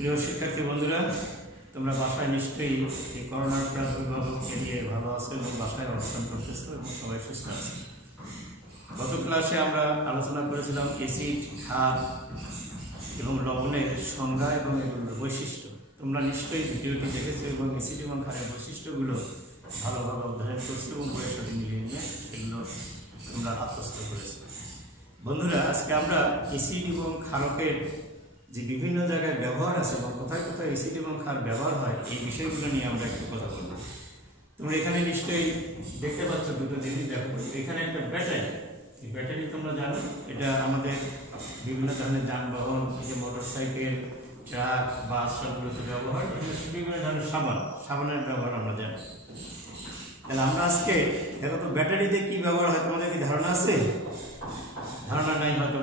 প্রিয় শিক্ষার্থী বন্ধুরা, তোমরা বাসায় নিশ্চয়ই এই করোনার প্রাদুর্ভাবকে নিয়ে ভালো আছো এবং বাসায় অবস্থান করতেছো এবং সবাই সুস্থ আছে। গত ক্লাসে আমরা আলোচনা করেছিলাম অ্যাসিড, ক্ষার এবং লবণের সংজ্ঞা এবং এগুলোর বৈশিষ্ট্য। তোমরা নিশ্চয়ই ভিডিওটি দেখেছো এবং অ্যাসিড এবং ক্ষারের বৈশিষ্ট্যগুলো ভালোভাবে অধ্যয়ন করছো এবং বইয়ের সাথে মিলিয়ে নিয়ে এগুলো তোমরা আত্মস্থ করেছো। বন্ধুরা, আজকে আমরা অ্যাসিড এবং ক্ষারকের যে বিভিন্ন জায়গায় ব্যবহার আছে এবং কোথায় কোথায় অ্যাসিড এবং ক্ষার ব্যবহার হয় এই বিষয়গুলো নিয়ে আমরা একটু কথা বলবো। তোমরা এখানে নিশ্চয়ই দেখতে পাচ্ছ দুটো জিনিস। দেখো, এখানে একটা ব্যাটারি। এই ব্যাটারি তোমরা জানো, এটা আমাদের বিভিন্ন ধরনের যানবাহন, যে মোটরসাইকেল, ট্রাক, বাস সবগুলোতে ব্যবহার। বিভিন্ন ধরনের সাবানের ব্যবহার আমরা জানি। তাহলে আমরা আজকে দেখো তো ব্যাটারিতে কি ব্যবহার হয়, তোমাদের কি ধারণা আছে? ধারণা নাই হয়তো,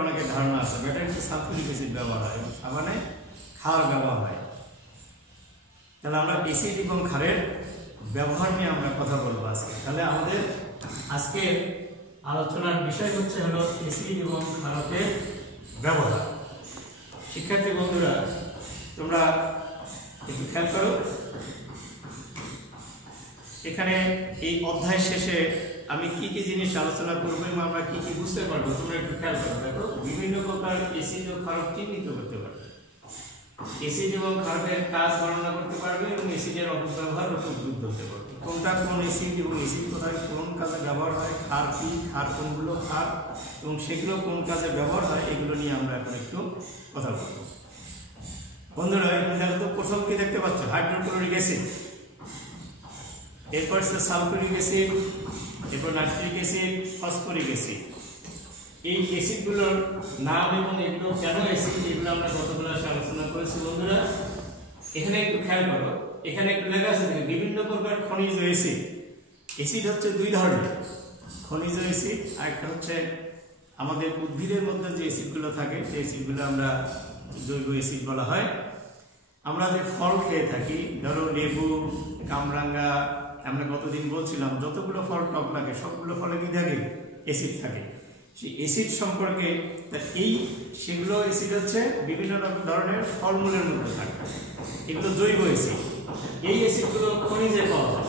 অনেকের ধারণা আছে। ব্যাটারিতে সালফিউরিক অ্যাসিড ব্যবহার হয় এবং সাবানে ক্ষার ব্যবহার হয়। তাহলে আমরা অ্যাসিড এবং ক্ষারের ব্যবহার নিয়ে আমরা কথা বলবো আজকে। তাহলে আমাদের আজকের আলোচনার বিষয় হলো অ্যাসিড এবং ক্ষারকের ব্যবহার। শিক্ষার্থী বন্ধুরা, তোমরা একটু খেয়াল করো, এখানে এই অধ্যায় শেষে আমি কি কি জিনিস আলোচনা করবো এবং আমরা কি কি বুঝতে পারবো তোমরা একটু খেয়াল করো। দেখো, বিভিন্ন প্রকার অ্যাসিড ও ক্ষারক চিহ্নিত করতে পারবে, অ্যাসিড এবং ক্ষারকের কাজ বর্ণনা করতে পারবে এবং অ্যাসিডের অপব্যবহার ও উপযুক্ত করতে পারবে। কোনটা কোন অ্যাসিড এবং অ্যাসিড কোথায় কোন কাজে ব্যবহার হয়, ক্ষার কি, ক্ষার কোনগুলো ক্ষার এবং সেগুলো কোন কাজে ব্যবহার হয়, এগুলো নিয়ে আমরা এখন একটু কথা বলবো। বন্ধুরা, এখানে দেখো তো প্রথম কি দেখতে পাচ্ছ, হাইড্রোক্লোরিক অ্যাসিড, এরপর সালফিউরিক অ্যাসিড, এরপর নাইট্রিক অ্যাসিড, ফসফরিক অ্যাসিড। এই অ্যাসিডগুলোর নাম এবং এগুলো কেন অ্যাসিড, এগুলো আমরা গত ক্লাসে আলোচনা করেছি। বন্ধুরা, এখানে একটু খেয়াল করো, এখানে একটু লেখা আছে বিভিন্ন প্রকার খনিজ অ্যাসিড। অ্যাসিড হচ্ছে দুই ধরনের, খনিজ অ্যাসিড আর একটা হচ্ছে আমাদের উদ্ভিদের মধ্যে যে অ্যাসিডগুলো থাকে সেই অ্যাসিডগুলো আমরা জৈব অ্যাসিড বলা হয়। আমরা যে ফল খেয়ে থাকি, ধরো লেবু, কামরাঙ্গা, আমরা গতদিন বলছিলাম যতগুলো ফল টক লাগে সবগুলো ফলে কি থাকে, অ্যাসিড থাকে। সেই অ্যাসিড সম্পর্কে সেগুলো অ্যাসিড হচ্ছে বিভিন্ন ধরনের ফলমূলের মধ্যে থাকে, এগুলো জৈব অ্যাসিড। এই অ্যাসিডগুলো খনিজে পাওয়া যায়,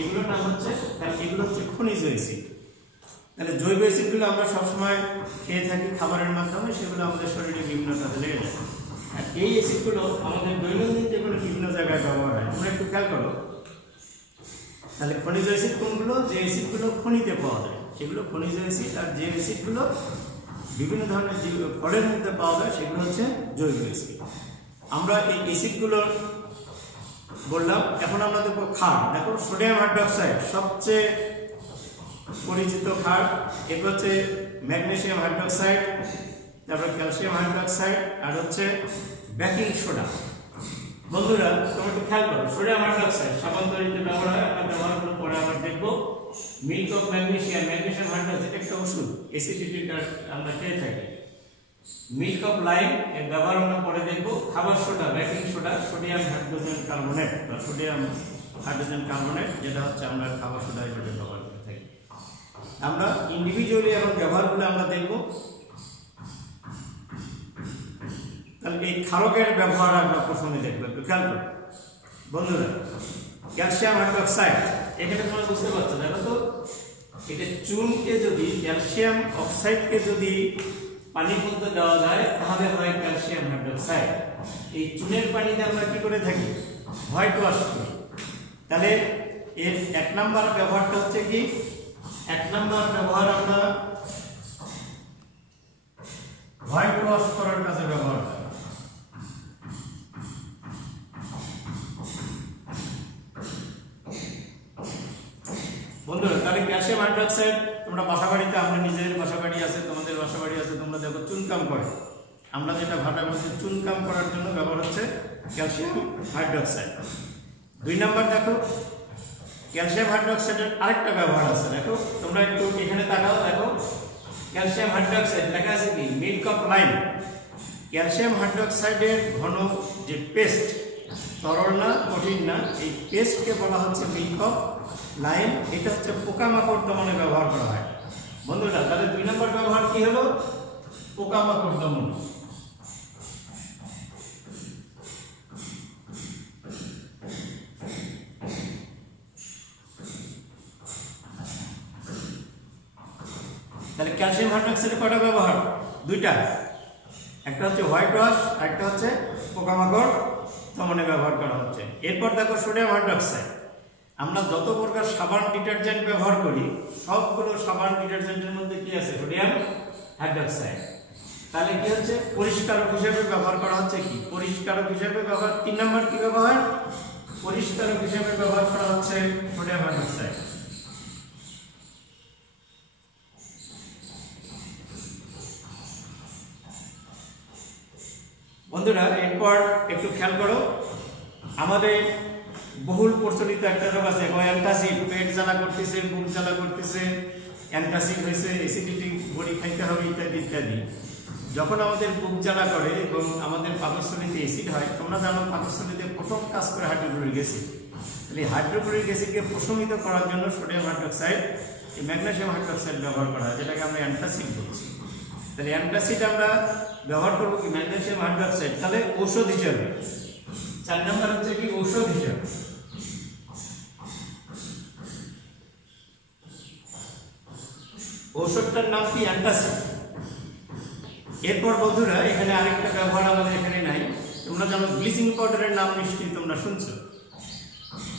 এগুলোর নাম হচ্ছে, এগুলো হচ্ছে খনিজ অ্যাসিড। তাহলে জৈব অ্যাসিডগুলো আমরা সবসময় খেয়ে থাকি খাবারের মাধ্যমে, সেগুলো আমাদের শরীরে বিভিন্ন কাজে লেগে যায়। আর এই অ্যাসিডগুলো আমাদের দৈনন্দিন জীবনে বিভিন্ন জায়গায় ব্যবহার হয়। তোমরা একটু খেয়াল করো, তাহলে খনিজ অ্যাসিড কোনগুলো, যে অ্যাসিডগুলো খনিতে পাওয়া যায় সেগুলো খনিজ অ্যাসিড, আর যে অ্যাসিডগুলো বিভিন্ন ধরনের ফলের মধ্যে পাওয়া যায় সেগুলো হচ্ছে জৈব অ্যাসিড। আমরা এই অ্যাসিডগুলো বললাম। এখন আমরা দেখবো ক্ষার। দেখো, সোডিয়াম হাইড্রোক্সাইড সবচেয়ে পরিচিত ক্ষার, এরপর হচ্ছে ম্যাগনেসিয়াম হাইড্রোক্সাইড, তারপর ক্যালসিয়াম হাইড্রোক্সাইড, আর হচ্ছে বেকিং সোডা। বন্ধুরা, তোমরা একটু খেয়াল করো, সোডিয়াম হাইড্রোক্সাইড সাবান তৈরিতে ব্যবহার হয়, আমরা ব্যবহার করে পরে আবার দেখবো। Milk of magnesium, magnesium hydroxide একটা ওষুধ, অ্যাসিডিটিটা আমরা খেয়ে থাকি। মিল্ক অফ লাইম এর ব্যবহার আমরা পরে দেখবো। খাবার soda, baking soda, sodium hydrogen carbonate বা সোডিয়াম হাইড্রোজেন কার্বনেট, যেটা হচ্ছে আমরা খাবার সোডা হিসেবে ব্যবহার করে থাকি। আমরা ইন্ডিভিজুয়ালি এবং ব্যবহারগুলো আমরা দেখবো। তাহলে এই ক্ষারকের ব্যবহার আমরা প্রথমে দেখবো, একটু খেয়াল করো। বন্ধুরা, ক্যালসিয়াম হাইড্রোক্সাইড, এখানে তোমরা বুঝতে পারছো, দেখো তো, এটা চুনকে যদি, ক্যালসিয়াম অক্সাইডকে যদি পানির মধ্যে দেওয়া যায় তাহলে হয় ক্যালসিয়াম হাইড্রোক্সাইড। এই চুনের পানিতে আমরা কি করে থাকি, হোয়াইট ওয়াশ করি। তাহলে এর এক নাম্বার ব্যবহারটা হচ্ছে কি, এক নাম্বার ব্যবহার আমরা হোয়াইট ওয়াশ করার কাজে ব্যবহার করি। বন্ধুরা, তাহলে ক্যালসিয়াম হাইড্রোক্সাইড তোমরা বাসাবাড়িতে, আমরা নিজের বাসাবাড়ি আছে, তোমাদের বাসাবাড়ি আছে, তোমরা দেখো চুনকাম করে, আমরা যেটা ভাটার মধ্যে চুনকাম করার জন্য ব্যবহার হচ্ছে ক্যালসিয়াম হাইড্রোক্সাইড। দুই নাম্বার দেখো, ক্যালসিয়াম হাইড্রোক্সাইডের আরেকটা ব্যবহার আছে। দেখো, তোমরা একটু এখানে তাকাও, দেখো ক্যালসিয়াম হাইড্রোক্সাইড লেখা আছে কি, মিল্ক অফ লাইম। ক্যালসিয়াম হাইড্রোক্সাইডের ঘন যে পেস্ট, তরল না, কঠিন না, এই পেস্টকে বলা হচ্ছে মিল্ক অফ লাইম। এটা হচ্ছে পোকামাকড় দমনে ব্যবহার করা হয়। বন্ধুরা, তাহলে দুই নম্বর ব্যবহার কি হলো, পোকামাকড় দমন। ক্যালসিয়াম হাইড্রোক্সাইডের কয়টা ব্যবহার? দুইটা, একটা হচ্ছে হোয়াইট ওয়াশ, একটা হচ্ছে পোকামাকড় দমনে ব্যবহার করা হচ্ছে। এরপর দেখো সোডিয়াম হাইড্রোক্সাইড। আমরা যত প্রকার সাবান ডিটারজেন্ট ব্যবহার করি সবগুলো সাবান ডিটারজেন্টের মধ্যে কি আছে? Sodium hydroxide. তাহলে কি হচ্ছে? পরিষ্কারক হিসেবে ব্যবহার করা হচ্ছে কি? পরিষ্কারক হিসেবে ব্যবহার। 3 নম্বর কি ব্যবহার? পরিষ্কারক হিসেবে ব্যবহার করা হচ্ছে সোডিয়াম হাইড্রোক্সাইড। বন্ধুরা এরপর একটু খেয়াল করো, আমাদের বহুল প্রচলিত একটা রোগ আছে অ্যান্টাসিড। পেট জ্বালা করতেছে, বুক জ্বালা করতেছে, অ্যান্টাসিড হয়েছে, অ্যাসিডিটি বড়ি খাইতে হবে ইত্যাদি ইত্যাদি। যখন আমাদের বুক জ্বালা করে এবং আমাদের পাকস্থলীতে অ্যাসিড হয়, তোমরা জানো পাকস্থলীতে প্রথম কাজ করে হাইড্রোক্লোরিক অ্যাসিড। তাহলে হাইড্রোক্লোরিক অ্যাসিডকে প্রশমিত করার জন্য সোডিয়াম হাইড্রোক্সাইড, এই ম্যাগনেসিয়াম হাইড্রোক্সাইড ব্যবহার করা হয়, যেটাকে আমরা অ্যান্টাসিড বলছি। তাহলে অ্যান্টাসিড আমরা ব্যবহার করবো কি? Magnesium hydroxide. তাহলে ঔষধ হিসাবে। 4 নম্বর হচ্ছে কি? ঔষধ হিসাবে। ঔষধটার নাম কি? অ্যান্টাসিড। এরপর বন্ধুরা এখানে আরেকটা ব্যবহার আমাদের এখানে নাই। তোমরা জানো ব্লিচিং পাউডারের নাম নিশ্চয়ই তোমরা শুনছো।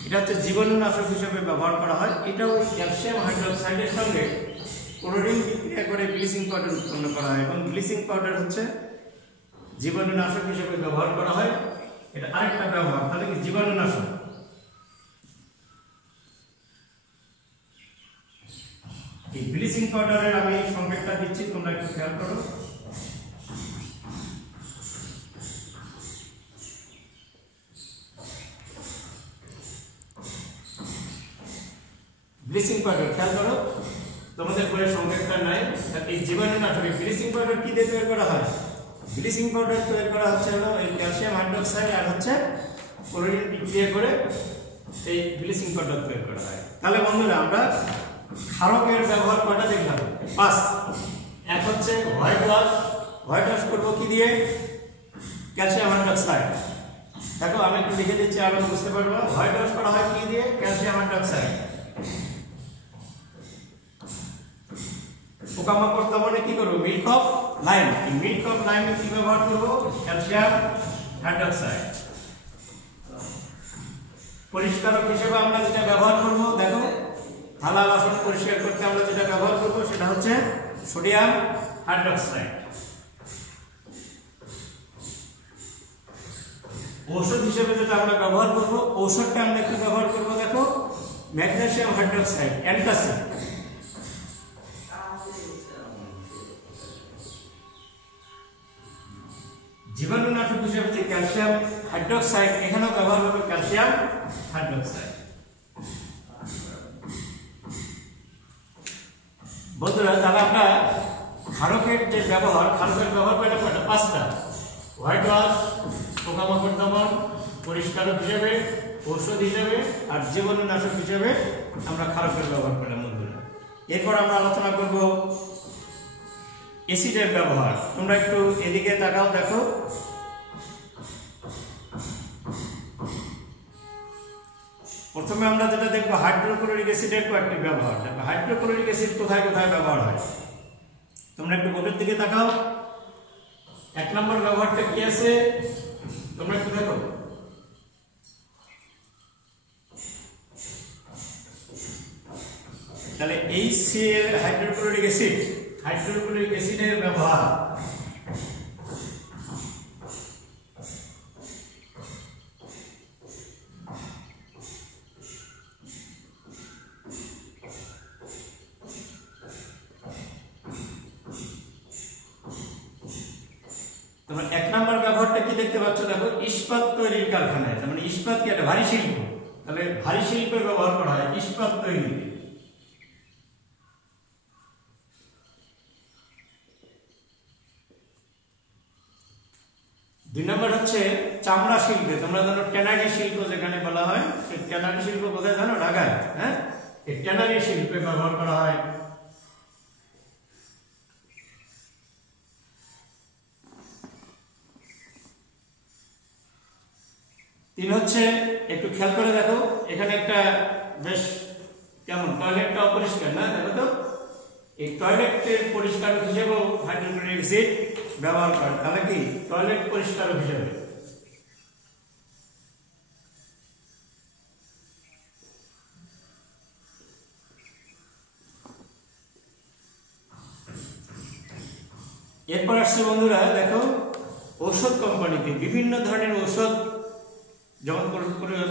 এটা হচ্ছে জীবাণুনাশক হিসেবে ব্যবহার করা হয়। এটা ওই ক্যালসিয়াম হাইড্রোক্সাইডের সঙ্গে ক্লোরিন বিক্রিয়া করে ব্লিচিং পাউডার উৎপন্ন করা হয় এবং ব্লিচিং পাউডার হচ্ছে জীবাণুনাশক হিসেবে ব্যবহার করা হয়। এটা আরেকটা ব্যবহার। তাহলে কি? জীবাণুনাশক। এই ব্লিচিং পাউডারের আমি সংকেতটা দিচ্ছি, তোমরা একটু খেয়াল করো। ব্লিচিং পাউডার খেয়াল করো, তোমাদের বইয়ের সংকেতটা নাই। এই জীবাণুনাশক ব্লিচিং পাউডার কি দিয়ে তৈরি করা হয়? ব্লিচিং পাউডার তৈরি করা হচ্ছে হলো এই ক্যালসিয়াম হাইড্রোক্সাইড আর হচ্ছে ক্লোরিন বিক্রিয়া করে এই ব্লিচিং পাউডার তৈরি করা হয়। তাহলে বন্ধুরা আমরা ক্ষারকের ব্যবহার কয়টা দেখলাম? 5। এক হচ্ছে হোয়াইট ওয়াশ। হোয়াইট ওয়াশ করবো কি দিয়ে? Calcium hydroxide. দেখো আমি একটু লিখে দিচ্ছি, আরো বুঝতে পারবো। হোয়াইট ওয়াশ করা হয় কি দিয়ে? Calcium hydroxide. পোকামাকড় দমনে কি করবো? Milk of lime. এই মিল্ক অফ লাইমে কি ব্যবহার করবো? Calcium hydroxide. পরিষ্কারক হিসেবে আমরা যেটা ব্যবহার করবো, দেখো থালা বাসন পরিষ্কার করতে আমরা যেটা ব্যবহার করবো সেটা হচ্ছে সোডিয়াম হাইড্রোক্সাইড। ঔষধ হিসেবে যেটা আমরা ব্যবহার করবো, ঔষধটা আমরা কি ব্যবহার করবো? দেখো ম্যাগনেসিয়াম হাইড্রোক্সাইড, অ্যান্টাসিড। জীবাণুনাশক হিসেবে হচ্ছে ক্যালসিয়াম হাইড্রোক্সাইড, এখানেও ব্যবহার হবে ক্যালসিয়াম হাইড্রোক্সাইড। বন্ধুরা তাহলে আমরা ক্ষারকের যে ব্যবহার, ক্ষারকের ব্যবহার কয়টা? 5টা। হোয়াইট ওয়াশ, পোকামাকড় দমন, পরিষ্কারক হিসেবে, ঔষধ হিসেবে আর জীবাণুনাশক হিসেবে আমরা ক্ষারকের ব্যবহার করলাম বন্ধুরা। এরপর আমরা আলোচনা করব অ্যাসিডের ব্যবহার। তোমরা একটু এদিকে তাকাও, দেখো প্রথমে আমরা যেটা দেখবো হাইড্রোক্লোরিক অ্যাসিডের কয়েকটি ব্যবহার। দেখো হাইড্রোক্লোরিক অ্যাসিড কোথায় কোথায় ব্যবহার হয়, তোমরা একটু বোর্ডের দিকে তাকাও। 1 নম্বর ব্যবহারটা কি আছে তোমরা একটু দেখো। তাহলে HCl হাইড্রোক্লোরিক অ্যাসিড, হাইড্রোক্লোরিক অ্যাসিডের ব্যবহার তোমরা 1 নম্বর ব্যবহারটা কি দেখতে পাচ্ছ, দেখো ইস্পাত তৈরির কারখানায়, তার মানে ইস্পাত কি একটা ভারী শিল্প, তাহলে ভারী শিল্পে ব্যবহার করা হয় ইস্পাত তৈরিতে। 2 নম্বর হচ্ছে চামড়া শিল্পে, তোমরা জানো ট্যানারি শিল্প যেখানে বলা হয়, সেই ট্যানারি শিল্প কোথায় জানো? ঢাকায়। হ্যাঁ, এই ট্যানারি শিল্পে ব্যবহার করা হয়। 3 হচ্ছে একটু খেয়াল করে দেখো, এখানে একটা বেশ কেমন টয়লেটটা অপরিষ্কার না, দেখো তো এই টয়লেটের পরিষ্কারক হিসেবেও হাইড্রোক্লোরিক অ্যাসিড ব্যবহার করে। তাহলে কি টয়লেট পরিষ্কারক হিসেবে। এরপর আসছে বন্ধুরা, দেখো ঔষধ কোম্পানিতে বিভিন্ন ধরনের ঔষধ যখন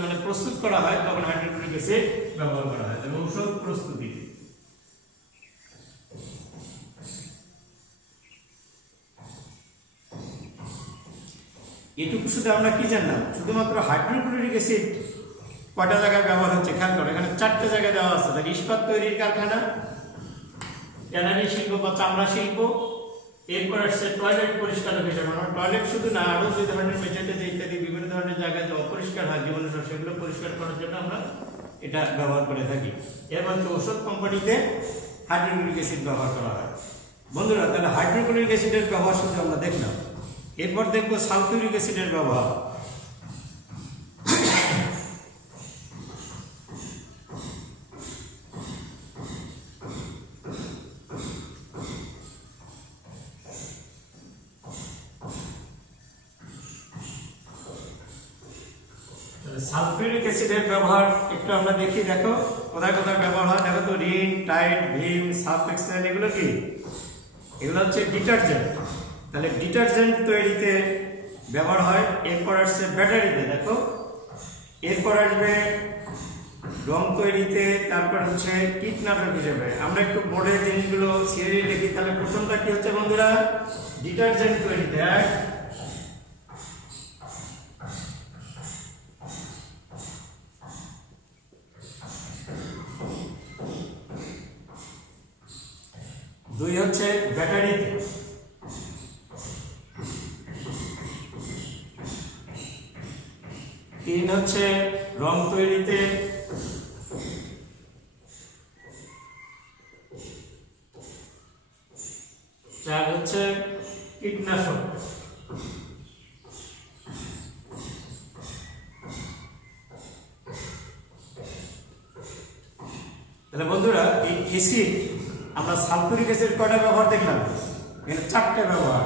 মানে প্রস্তুত করা হয় তখন হাইড্রোক্লোরিক অ্যাসিড ব্যবহার করা হয়। তবে ঔষধ প্রস্তুতিতে এটুকু শুধু আমরা কি জানলাম, শুধুমাত্র হাইড্রোক্লোরিক অ্যাসিড কয়টা জায়গায় ব্যবহার হচ্ছে খেয়াল করো। এখানে 4টে জায়গায় দেওয়া আছে। ইস্পাত তৈরির কারখানা, ট্যানারি শিল্প বা চামড়া শিল্প, এরপর আসছে টয়লেট পরিষ্কারক হিসেবে। আমরা টয়লেট শুধু না, আরো দুই ধরনের মেটেরিয়াল ইত্যাদি বিভিন্ন ধরনের জায়গায় যে অপরিষ্কার হয় জীবাণু সেগুলো পরিষ্কার করার জন্য আমরা এটা ব্যবহার করে থাকি। এরপর হচ্ছে ওষুধ কোম্পানিতে হাইড্রোক্লোরিক অ্যাসিড ব্যবহার করা হয়। বন্ধুরা তাহলে হাইড্রোক্লোরিক অ্যাসিডের ব্যবহার শুধু আমরা দেখলাম। এরপর দেখবো সালফিউরিক অ্যাসিডের ব্যবহার। সালফিউরিক অ্যাসিডের ব্যবহার একটু আমরা দেখি। দেখো কোথায় কোথায় ব্যবহার হয়। দেখো তো রিন, টাইড, ভিম, সার্ফ এক্সেল, এগুলো কি? এগুলো হচ্ছে ডিটারজেন্ট। তাহলে ডিটারজেন্ট তৈরিতে ব্যবহার হয়। এরপর আসছে ব্যাটারিতে, দেখো এরপর আসবে রং তৈরিতে, তারপর হচ্ছে কীটনাশক হিসেবে। আমরা একটু বোর্ডে জিনিসগুলো সিরিয়ালি লিখি। তাহলে প্রথমটা কি হচ্ছে বন্ধুরা, ডিটারজেন্ট তৈরিতে। দুই হচ্ছে ব্যাটারিতে। তিন হচ্ছে রং তৈরিতে। চার হচ্ছে কীটনাশক। তাহলে বন্ধুরা এই অ্যাসিড আমরা সালফিউরিক অ্যাসিড কয়টা ব্যবহার দেখলাম? এখানে 4টে ব্যবহার।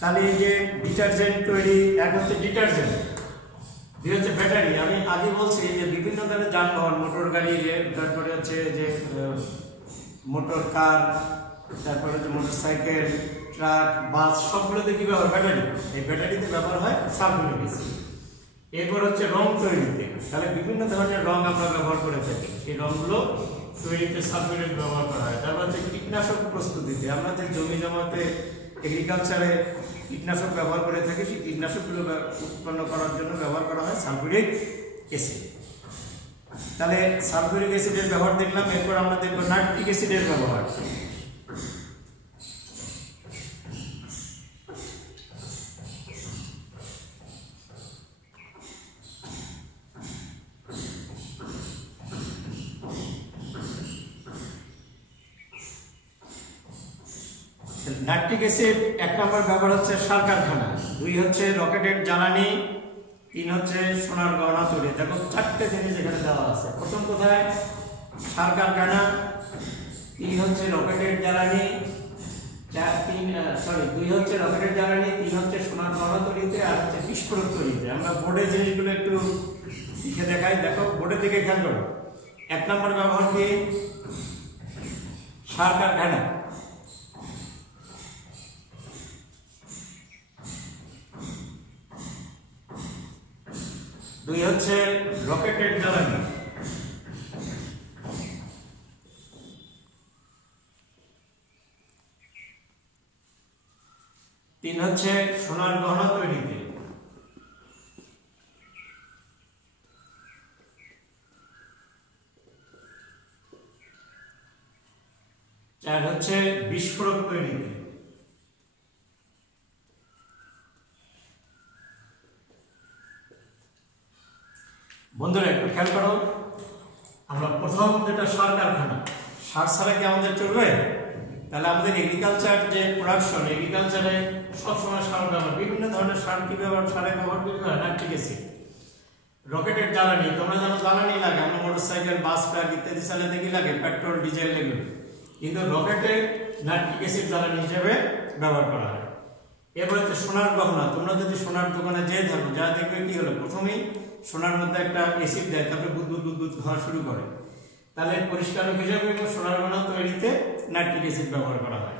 তাহলে এই যে ডিটারজেন্ট তৈরি, এক হচ্ছে ডিটারজেন্ট, দুই হচ্ছে ব্যাটারি। আমি আগে বলছি যে বিভিন্ন ধরনের যানবাহন, মোটর গাড়ি, তারপরে হচ্ছে যে মোটর কার, তারপরে হচ্ছে মোটর সাইকেল, ট্রাক, বাস, সবগুলোতে কি ব্যবহার? ব্যাটারি। এই ব্যাটারিতে ব্যবহার হয় সালফিউরিক অ্যাসিড। এরপর হচ্ছে রং তৈরিতে। তাহলে বিভিন্ন ধরনের রং আমরা ব্যবহার করে থাকি, এই রংগুলো তৈরিতে সালফিউরিক ব্যবহার করা হয়। তারপর হচ্ছে কীটনাশক প্রস্তুতিতে। আমরা যে জমি জমাতে এগ্রিকালচারে কীটনাশক ব্যবহার করে থাকি, সেই কীটনাশকগুলো উৎপন্ন করার জন্য ব্যবহার করা হয় সালফিউরিক অ্যাসিড। তাহলে সালফিউরিক অ্যাসিডের ব্যবহার দেখলাম। এরপর আমরা দেখব নাইট্রিক অ্যাসিডের ব্যবহার। নাইট্রিক অ্যাসিড 1 নম্বর ব্যবহার হচ্ছে সার কারখানা, 2 হচ্ছে রকেটের জ্বালানি, 3 হচ্ছে সোনার গহনা তৈরি। দেখো 4টে জিনিস এখানে দেওয়া আছে। প্রথম কোথায়? সার কারখানা, 3 হচ্ছে রকেটের জ্বালানি, 2 হচ্ছে রকেটের জ্বালানি, 3 হচ্ছে সোনার গহনা তৈরিতে, আর হচ্ছে বিস্ফোরক তৈরিতে। আমরা বোর্ডে জিনিসগুলো একটু লিখে দেখাই। দেখো বোর্ডের দিকে খেয়াল করো। 1 নম্বর ব্যবহার কি? সার কারখানা। 2 হচ্ছে রকেটের জ্বালানি, 3 হচ্ছে সোনার গহনা তৈরিতে, 4 হচ্ছে বিস্ফোরক তৈরিতে। বন্ধুরা একটু খেয়াল করো, আমরা প্রথম যেটা সার কারখানা, সার ছাড়া কি আমাদের চলবে? তাহলে আমাদের এগ্রিকালচার যে প্রোডাকশন, এগ্রিকালচারে সবসময় সার ব্যবহার, বিভিন্ন ধরনের সার কি ব্যবহার, সারের ব্যবহার কি হয়? Nitric acid. রকেটের জ্বালানি, তোমরা জানো জ্বালানি লাগে, আমরা মোটরসাইকেল, বাস, ট্রাক ইত্যাদি চালাতে কি লাগে? পেট্রোল, ডিজেল এগুলো। কিন্তু রকেটে নাইট্রিক অ্যাসিড জ্বালানি হিসেবে ব্যবহার করা হয়। এরপর হচ্ছে সোনার গহনা। তোমরা যদি সোনার দোকানে যেয়ে থাকো, যা দেখবে কি হলো, প্রথমেই সোনার মধ্যে একটা অ্যাসিড দেয়, তারপরে বুদবুদ হওয়া শুরু করে, তাহলে পরিষ্কার হিসাবে এবং সোনার গহনা তৈরিতে নাইট্রিক অ্যাসিড ব্যবহার করা হয়।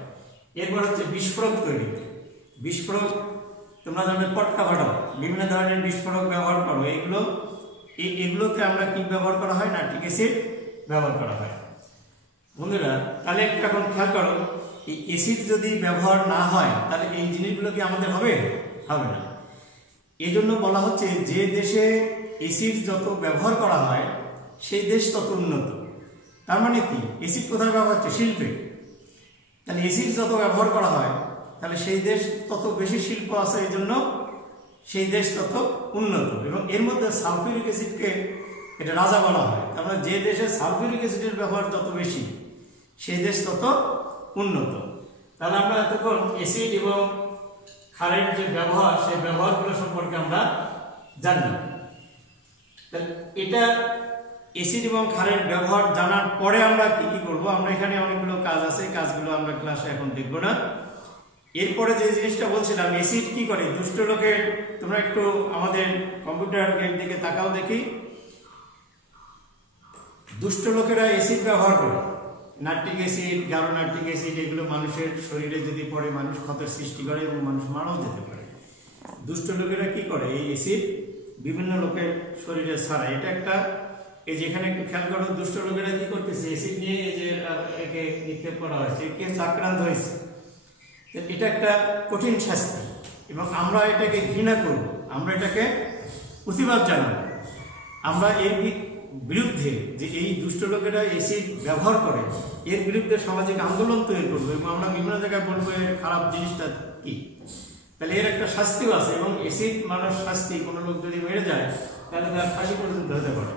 এরপর হচ্ছে বিস্ফোরক তৈরিতে। বিস্ফোরক তোমরা জানো পটকা ফাটাও, বিভিন্ন ধরনের বিস্ফোরক ব্যবহার করো, এগুলোতে আমরা কি ব্যবহার করা হয়, নাইট্রিক অ্যাসিড ব্যবহার করা হয়। বন্ধুরা তাহলে একটু এখন খেয়াল করো, এই অ্যাসিড যদি ব্যবহার না হয় তাহলে এই জিনিসগুলো কি আমাদের হবে? হবে না। এই জন্য বলা হচ্ছে যে দেশে অ্যাসিড যত ব্যবহার করা হয় সেই দেশ তত উন্নত। তার মানে কি, অ্যাসিড কোথায় ব্যবহার হচ্ছে? শিল্পে। তাহলে অ্যাসিড যত ব্যবহার করা হয় তাহলে সেই দেশ তত বেশি শিল্প আছে, এই জন্য সেই দেশ তত উন্নত। এবং এর মধ্যে সালফিউরিক অ্যাসিডকে এটা রাজা বলা হয়। তার মানে যে দেশে সালফিউরিক অ্যাসিডের ব্যবহার যত বেশি সেই দেশ তত উন্নত। তাহলে আমরা এতক্ষণ অ্যাসিড এবং ক্ষারের যে ব্যবহার, সেই ব্যবহারগুলো সম্পর্কে আমরা জানলাম। এটা অ্যাসিড এবং ক্ষারের ব্যবহার জানার পরে আমরা কি কি করব, আমরা এখানে অনেকগুলো কাজ আছে, কাজগুলো আমরা ক্লাসে এখন দেখব না। এরপরে যে জিনিসটা বলছিলাম, অ্যাসিড কি করে, দুষ্ট লোকের, তোমরা একটু আমাদের কম্পিউটারের দিকে তাকাও দেখি। দুষ্ট লোকেরা অ্যাসিড ব্যবহার করে, নাইট্রিক অ্যাসিড, গাঢ় নাইট্রিক অ্যাসিড, এগুলো মানুষের শরীরে যদি পড়ে মানুষ ক্ষতের সৃষ্টি করে এবং মানুষ মারাও যেতে পারে। দুষ্ট লোকেরা কি করে, এই অ্যাসিড বিভিন্ন লোকের শরীরে ছাড়ায়। এটা একটা, এই যে এখানে একটু খেয়াল করো, দুষ্ট লোকেরা কি করতেছে, অ্যাসিড নিয়ে এই যে একে নিক্ষেপ করা হয়েছে, কে আক্রান্ত হয়েছে। এটা একটা কঠিন শাস্তি এবং আমরা এটাকে ঘৃণা করব, আমরা এটাকে প্রতিবাদ জানাবো। আমরা এর বিরুদ্ধে, যে এই দুষ্ট লোকেরা অ্যাসিড ব্যবহার করে, এর বিরুদ্ধে সামাজিক আন্দোলন তৈরি করবো এবং আমরা বিভিন্ন জায়গায় বলবো এর খারাপ জিনিসটা কি। তাহলে এর একটা শাস্তিও আছে এবং অ্যাসিড মানুষ শাস্তি, কোনো লোক যদি মেরে যায় তাহলে তার ফাঁসি পর্যন্ত হতে পারে।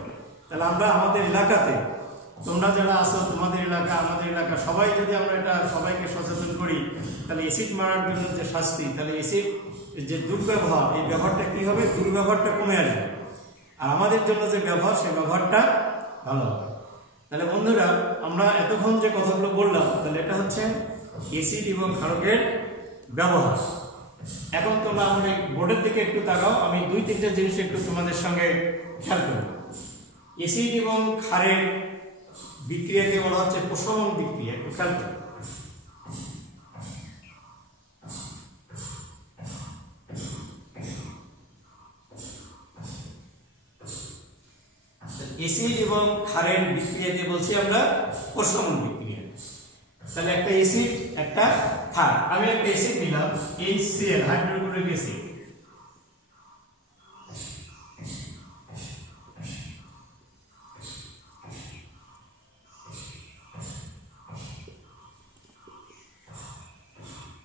তাহলে আমরা আমাদের এলাকাতে, তোমরা যারা আছো, তোমাদের এলাকা, আমাদের এলাকা, সবাই যদি আমরা এটা সবাইকে সচেতন করি, তাহলে অ্যাসিড মারার জন্য যে শাস্তি, তাহলে অ্যাসিড যে দুর্ব্যবহার, এই ব্যবহারটা কি হবে, দুর্ব্যবহারটা কমে আসবে, আর আমাদের জন্য যে ব্যবহার, সেই ব্যবহারটা ভালো হবে। তাহলে বন্ধুরা আমরা এতক্ষণ যে কথাগুলো বললাম, তাহলে এটা হচ্ছে অ্যাসিড এবং ক্ষারকের ব্যবহার। এখন তোমরা আমাদের বোর্ডের দিকে একটু তাকাও, আমি দুই তিনটা জিনিস একটু তোমাদের সঙ্গে খেয়াল করব। অ্যাসিড এবং ক্ষারের বিক্রিয়াকে বলা হচ্ছে প্রশমন বিক্রিয়া, একটু খেয়াল করো। অ্যাসিড এবং ক্ষারের বিক্রিয়াকে বলছি আমরা প্রশমন বিক্রিয়া। তাহলে একটা অ্যাসিড, একটা ক্ষার, আমি একটা অ্যাসিড নিলাম HCl, হাইড্রোক্লোরিক অ্যাসিড।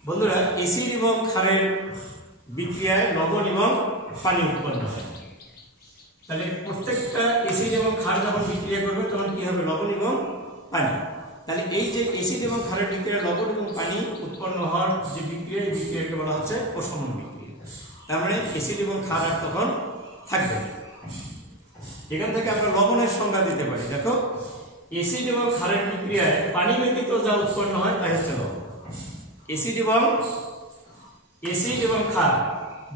বন্ধুরা অ্যাসিড এবং ক্ষারের বিক্রিয়ায় লবণ এবং পানি উৎপন্ন হয়। তাহলে প্রত্যেকটা অ্যাসিড এবং ক্ষার যখন বিক্রিয়া করবে তখন কি হবে, লবণ এবং পানি। তাহলে এই যে অ্যাসিড এবং ক্ষারের বিক্রিয়া, লবণ এবং পানি উৎপন্ন হওয়ার যে বিক্রিয়া, এই বিক্রিয়াকে বলা হচ্ছে প্রশমন বিক্রিয়া। তার মানে অ্যাসিড এবং ক্ষার আর তখন থাকবে। এখান থেকে আমরা লবণের সংজ্ঞা দিতে পারি। দেখো, অ্যাসিড এবং ক্ষারের বিক্রিয়ায় পানি ব্যতীত যা উৎপন্ন হয় তাই হচ্ছে লবণ। অ্যাসিড এবং ক্ষার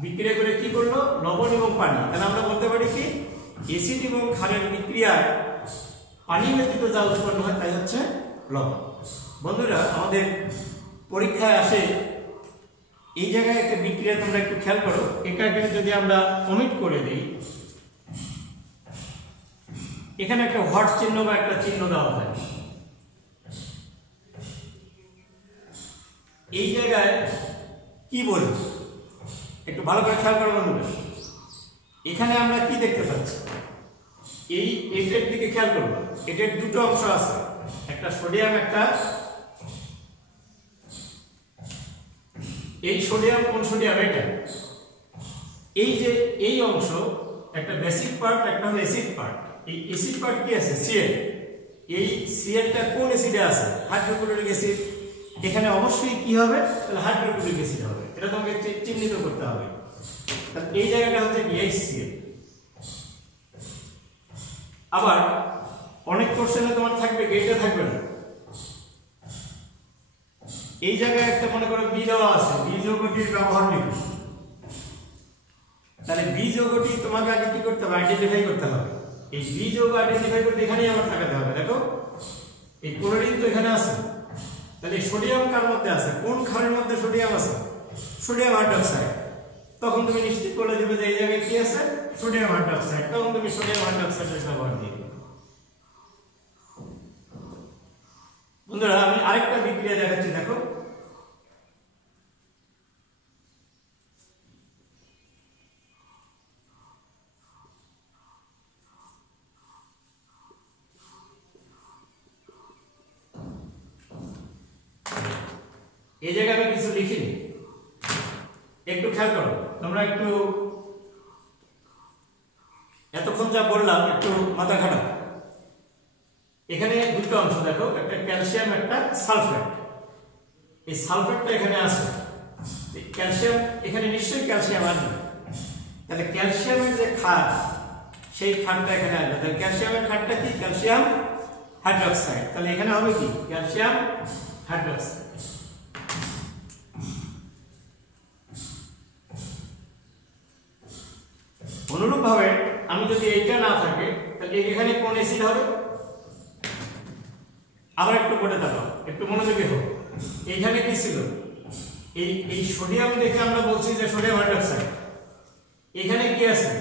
বিক্রিয়া করে কি করলো, লবণ এবং পানি। তাহলে আমরা বলতে পারি কি, অ্যাসিড এবং ক্ষারের বিক্রিয়ায় পানি ব্যতীত যা উৎপন্ন হয় তাই হচ্ছে লবণ। বন্ধুরা আমাদের পরীক্ষায় আসে এই জায়গায় একটা বিক্রিয়া, তোমরা একটু খেয়াল করো। এটাকে যদি আমরা অমিট করে দিই, এখানে একটা হট চিহ্ন বা একটা চিহ্ন দেওয়া হয়। এই জায়গায় কি বলি একটু ভালো করে খেয়াল করো বন্ধুরা। এখানে আমরা কি দেখতে পাচ্ছি, এই এটার দিকে খেয়াল করবো। এটার দুটো অংশ আছে, একটা সোডিয়াম, একটা, এই সোডিয়াম, কোন সোডিয়াম, এটা। এই যে এই অংশ, একটা বেসিক পার্ট, একটা হলো অ্যাসিড পার্ট। এই অ্যাসিড পার্ট কি আছে, Cl। এই Clটা কোন অ্যাসিডে আছে, হাইড্রোক্লোরিক অ্যাসিড। এখানে অবশ্যই কি হবে, তাহলে হাইড্রোক্লোরিক অ্যাসিড হবে। এটা তোমাকে চিহ্নিত করতে হবে। এই জায়গাটা হচ্ছে HCl। আবার অনেক কোশ্চেনে তোমার থাকবে, এটা থাকবে না। এই জায়গায় একটা মনে করো বি দেওয়া আছে, বি যৌগটির ব্যবহার লিখো। তাহলে বি যৌগটি তোমাকে আগে কি করতে হবে, আইডেন্টিফাই করতে হবে। এই বি যৌগ আইডেন্টিফাই করতে এখানেই আমার থাকতে হবে। দেখো এই ক্লোরিন তো এখানে আছে, তাহলে সোডিয়াম কার মধ্যে আছে, কোন ক্ষারের মধ্যে সোডিয়াম আছে, সোডিয়াম হাইড্রোক্সাইড। তখন তুমি নিশ্চিত করে দেবে যে এই জায়গায় কি আছে, সোডিয়াম হাইড্রোক্সাইড। তখন তুমি সোডিয়াম হাইড্রোক্সাইডের ব্যবহার দিবে। বন্ধুরা আমি আরেকটা বিক্রিয়া দেখাচ্ছি, দেখো এই জায়গায় আমি কিছু লিখিনি, একটু খেয়াল করো তোমরা, একটু এতক্ষণ যা বললাম একটু মাথা খাটাও। এখানে দুটো অংশ দেখো, একটা ক্যালসিয়াম একটা সালফেট। এই সালফেটটা এখানে আছে, ক্যালসিয়াম এখানে নিশ্চয়ই ক্যালসিয়াম আসবে। তাহলে ক্যালসিয়ামের যে ক্ষার সেই ক্ষারটা এখানে আসবে। তাহলে ক্যালসিয়ামের ক্ষারটা কি, ক্যালসিয়াম হাইড্রোক্সাইড। তাহলে এখানে হবে কি, ক্যালসিয়াম হাইড্রোক্সাইড। অনুরূপভাবে আমি যদি এইটা না থাকে তাহলে এখানে কোন অ্যাসিড হবে, আবার একটু পড়ে তাকাও, একটু মনোযোগী হোক। এইখানে কি ছিল, এই সোডিয়াম দেখে আমরা বলছি যে সোডিয়াম হাইড্রোক্সাইড। এখানে কি আছে,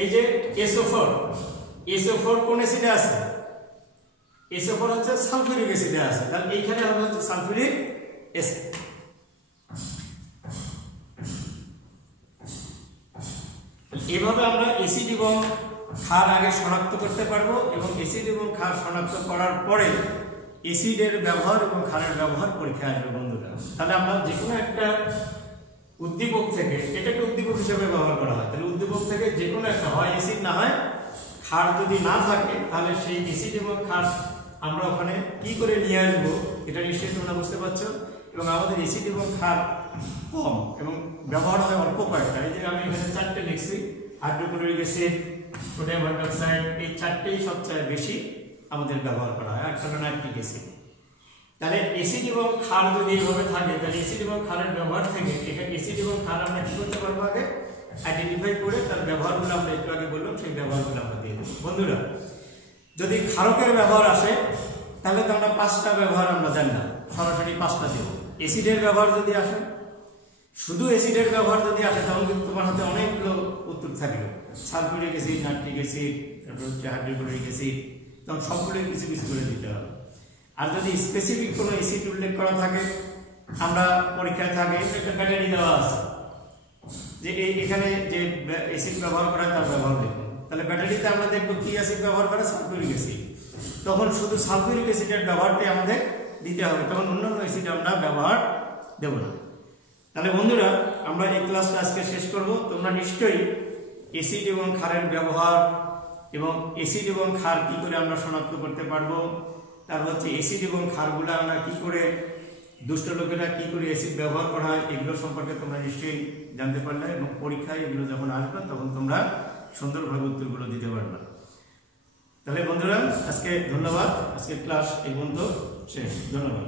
এই যে SO4, SO4 কোন অ্যাসিডে আছে, SO4 হচ্ছে সালফিউরিক অ্যাসিডে আছে। তাহলে এইখানে হবে হচ্ছে সালফিউরিক অ্যাসিড। এভাবে আমরা অ্যাসিড এবং ক্ষার আগে শনাক্ত করতে পারবো, এবং অ্যাসিড এবং ক্ষার শনাক্ত করার পরে অ্যাসিডের ব্যবহার এবং ক্ষারের ব্যবহার পরীক্ষায় আসবে বন্ধুরা। তাহলে আমরা যে কোনো একটা উদ্দীপক থেকে, এটাকে উদ্দীপক হিসেবে ব্যবহার করা হয়, তাহলে উদ্দীপক থেকে যে কোনো একটা হয় অ্যাসিড না হয় ক্ষার যদি না থাকে, তাহলে সেই অ্যাসিড এবং ক্ষার আমরা ওখানে কি করে নিয়ে আসবো এটা নিশ্চয়ই তোমরা বুঝতে পারছো। এবং আমাদের অ্যাসিড এবং ক্ষার কম এবং ব্যবহার হয় অল্প কয়েকটা। এই যে আমি এখানে চারটে লিখছি, হাইড্রোক্লোরিক অ্যাসিড, সোডিয়াম হাইড্রোক্সাইড, এই চারটেই সবচেয়ে বেশি আমাদের ব্যবহার করা হয়, একটা হলো নাইট্রিক অ্যাসিড। তাহলে অ্যাসিড এবং ক্ষার যদি এইভাবে থাকে, তাহলে অ্যাসিড এবং ক্ষারের ব্যবহার থেকে এখানে অ্যাসিড এবং ক্ষার আমরা কি করতে পারবো, আগে আইডেন্টিফাই করে তার ব্যবহারগুলো আমরা একটু আগে বললাম, সেই ব্যবহারগুলো আমরা দিয়ে দেবো। বন্ধুরা যদি ক্ষারকের ব্যবহার আসে তাহলে তো আমরা 5টা ব্যবহার আমরা জানি না, সরাসরি 5টা দেব। অ্যাসিডের ব্যবহার যদি আসে, শুধু অ্যাসিডের ব্যবহার যদি আসে, তাহলে কিন্তু তোমার হাতে অনেকগুলো উত্তর থাকবে, সালফিউরিক অ্যাসিড, নাইট্রিক অ্যাসিড, তারপর হচ্ছে হাইড্রোক্লোরিক অ্যাসিড, তখন সবগুলো কিছু কিছু করে দিতে হবে। আর যদি স্পেসিফিক কোনো অ্যাসিড উল্লেখ করা থাকে, আমরা পরীক্ষায় থাকে একটা ব্যাটারি দেওয়া আছে যে এখানে যে অ্যাসিড ব্যবহার করা তার ব্যবহার দেখুন। তাহলে ব্যাটারিতে আমরা দেখবো কি অ্যাসিড ব্যবহার করে, সালফিউরিক অ্যাসিড। তখন শুধু সালফিউরিক অ্যাসিডের ব্যবহারটাই আমাদের দিতে হবে, তখন অন্যান্য অ্যাসিড আমরা ব্যবহার দেব না। তাহলে বন্ধুরা আমরা এই ক্লাসটা আজকে শেষ করব। তোমরা নিশ্চয়ই অ্যাসিড এবং ক্ষারের ব্যবহার এবং অ্যাসিড এবং ক্ষার কি করে আমরা শনাক্ত করতে পারবো, তারপর হচ্ছে অ্যাসিড এবং ক্ষারগুলো আমরা কি করে, দুষ্ট লোকেরা কি করে অ্যাসিড ব্যবহার করা হয়, এগুলো সম্পর্কে তোমরা নিশ্চয়ই জানতে পারলে, এবং পরীক্ষায় এগুলো যখন আসবে তখন তোমরা সুন্দরভাবে উত্তরগুলো দিতে পারবে। তাহলে বন্ধুরা আজকে ধন্যবাদ, আজকে ক্লাস এই পর্যন্ত শেষ, ধন্যবাদ।